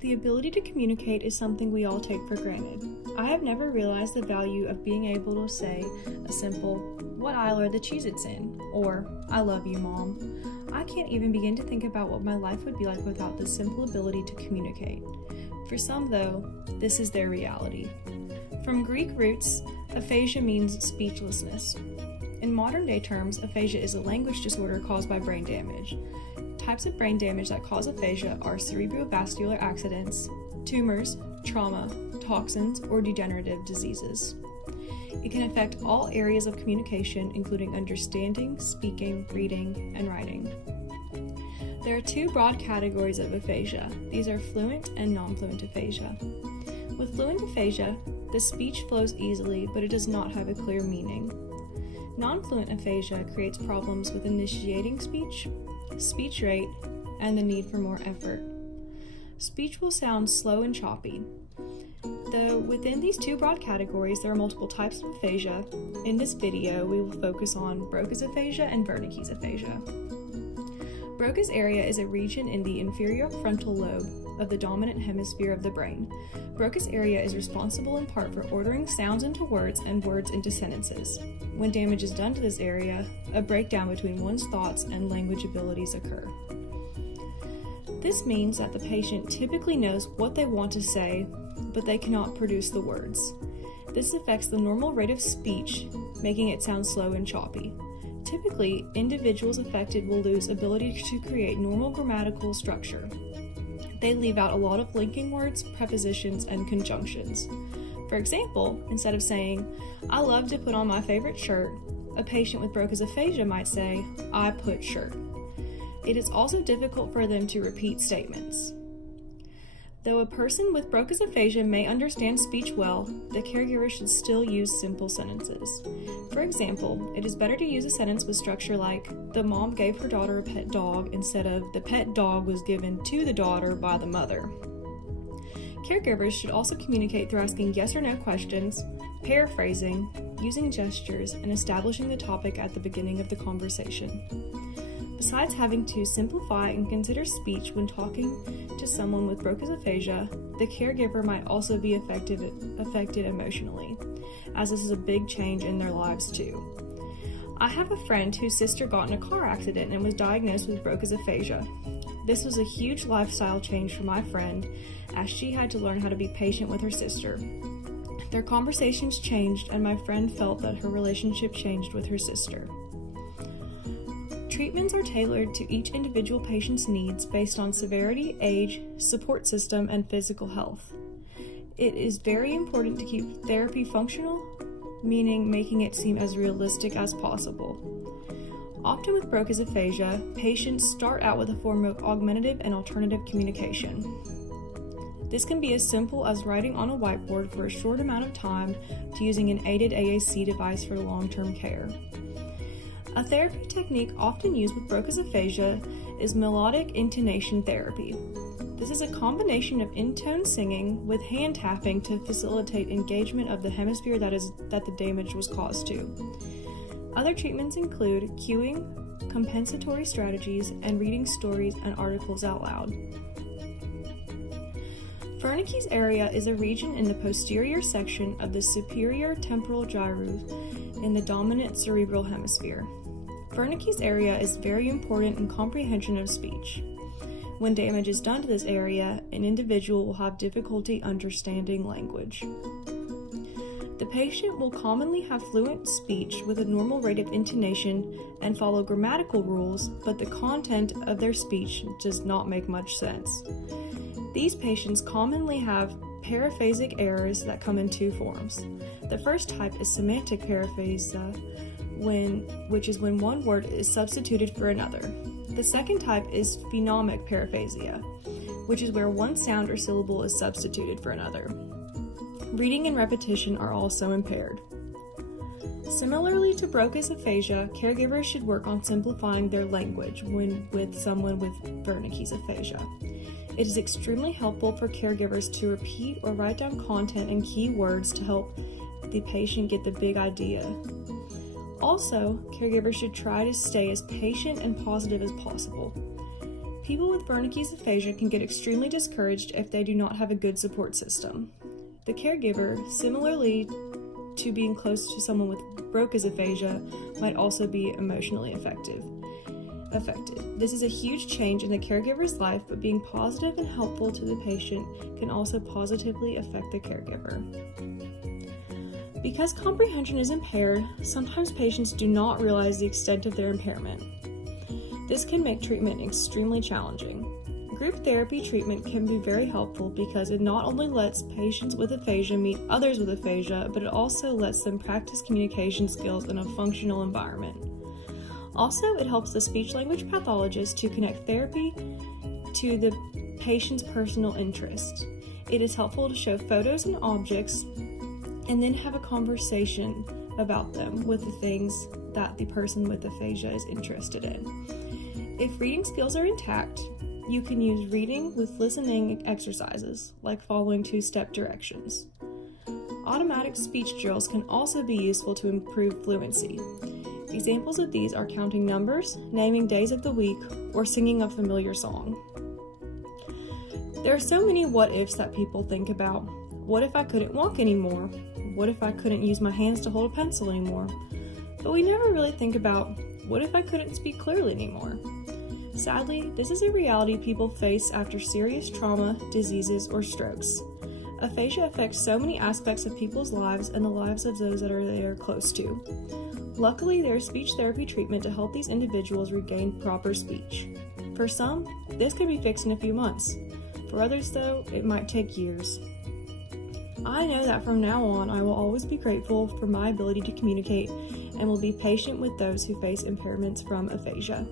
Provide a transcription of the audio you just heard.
The ability to communicate is something we all take for granted. I have never realized the value of being able to say a simple, "What aisle are the Cheez-Its in?" or "I love you, Mom." I can't even begin to think about what my life would be like without this simple ability to communicate. For some, though, this is their reality. From Greek roots, aphasia means speechlessness. In modern-day terms, aphasia is a language disorder caused by brain damage. Types of brain damage that cause aphasia are cerebrovascular accidents, tumors, trauma, toxins, or degenerative diseases. It can affect all areas of communication, including understanding, speaking, reading, and writing. There are two broad categories of aphasia. These are fluent and non-fluent aphasia. With fluent aphasia, the speech flows easily, but it does not have a clear meaning. Non-fluent aphasia creates problems with initiating speech, speech rate, and the need for more effort. Speech will sound slow and choppy. Though within these two broad categories, there are multiple types of aphasia. In this video, we will focus on Broca's aphasia and Wernicke's aphasia. Broca's area is a region in the inferior frontal lobe of the dominant hemisphere of the brain. Broca's area is responsible in part for ordering sounds into words and words into sentences. When damage is done to this area, a breakdown between one's thoughts and language abilities occur. This means that the patient typically knows what they want to say, but they cannot produce the words. This affects the normal rate of speech, making it sound slow and choppy. Typically, individuals affected will lose ability to create normal grammatical structure. They leave out a lot of linking words, prepositions, and conjunctions. For example, instead of saying, "I love to put on my favorite shirt," a patient with Broca's aphasia might say, "I put shirt." It is also difficult for them to repeat statements. Though a person with Broca's aphasia may understand speech well, the caregiver should still use simple sentences. For example, it is better to use a sentence with structure like, "The mom gave her daughter a pet dog," instead of "the pet dog was given to the daughter by the mother." Caregivers should also communicate through asking yes or no questions, paraphrasing, using gestures, and establishing the topic at the beginning of the conversation. Besides having to simplify and consider speech when talking to someone with Broca's aphasia, the caregiver might also be affected emotionally, as this is a big change in their lives too. I have a friend whose sister got in a car accident and was diagnosed with Broca's aphasia. This was a huge lifestyle change for my friend, as she had to learn how to be patient with her sister. Their conversations changed, and my friend felt that her relationship changed with her sister. Treatments are tailored to each individual patient's needs based on severity, age, support system, and physical health. It is very important to keep therapy functional, meaning making it seem as realistic as possible. Often with Broca's aphasia, patients start out with a form of augmentative and alternative communication. This can be as simple as writing on a whiteboard for a short amount of time to using an aided AAC device for long-term care. A therapy technique often used with Broca's aphasia is melodic intonation therapy. This is a combination of in-tone singing with hand tapping to facilitate engagement of the hemisphere that the damage was caused to. Other treatments include cueing, compensatory strategies, and reading stories and articles out loud. Wernicke's area is a region in the posterior section of the superior temporal gyrus in the dominant cerebral hemisphere. Wernicke's area is very important in comprehension of speech. When damage is done to this area, an individual will have difficulty understanding language. The patient will commonly have fluent speech with a normal rate of intonation and follow grammatical rules, but the content of their speech does not make much sense. These patients commonly have paraphasic errors that come in two forms. The first type is semantic paraphasia, which is when one word is substituted for another. The second type is phonemic paraphasia, which is where one sound or syllable is substituted for another. Reading and repetition are also impaired. Similarly to Broca's aphasia, caregivers should work on simplifying their language when with someone with Wernicke's aphasia. It is extremely helpful for caregivers to repeat or write down content and key words to help the patient get the big idea. Also, caregivers should try to stay as patient and positive as possible. People with Wernicke's aphasia can get extremely discouraged if they do not have a good support system. The caregiver, similarly to being close to someone with Broca's aphasia, might also be emotionally affected. This is a huge change in the caregiver's life, but being positive and helpful to the patient can also positively affect the caregiver. Because comprehension is impaired, sometimes patients do not realize the extent of their impairment. This can make treatment extremely challenging. Group therapy treatment can be very helpful because it not only lets patients with aphasia meet others with aphasia, but it also lets them practice communication skills in a functional environment. Also, it helps the speech-language pathologist to connect therapy to the patient's personal interest. It is helpful to show photos and objects and then have a conversation about them with the things that the person with aphasia is interested in. If reading skills are intact, you can use reading with listening exercises, like following 2-step directions. Automatic speech drills can also be useful to improve fluency. Examples of these are counting numbers, naming days of the week, or singing a familiar song. There are so many what-ifs that people think about. What if I couldn't walk anymore? What if I couldn't use my hands to hold a pencil anymore? But we never really think about, what if I couldn't speak clearly anymore? Sadly, this is a reality people face after serious trauma, diseases, or strokes. Aphasia affects so many aspects of people's lives and the lives of those that they are close to. Luckily, there is speech therapy treatment to help these individuals regain proper speech. For some, this can be fixed in a few months. For others, though, it might take years. I know that from now on, I will always be grateful for my ability to communicate and will be patient with those who face impairments from aphasia.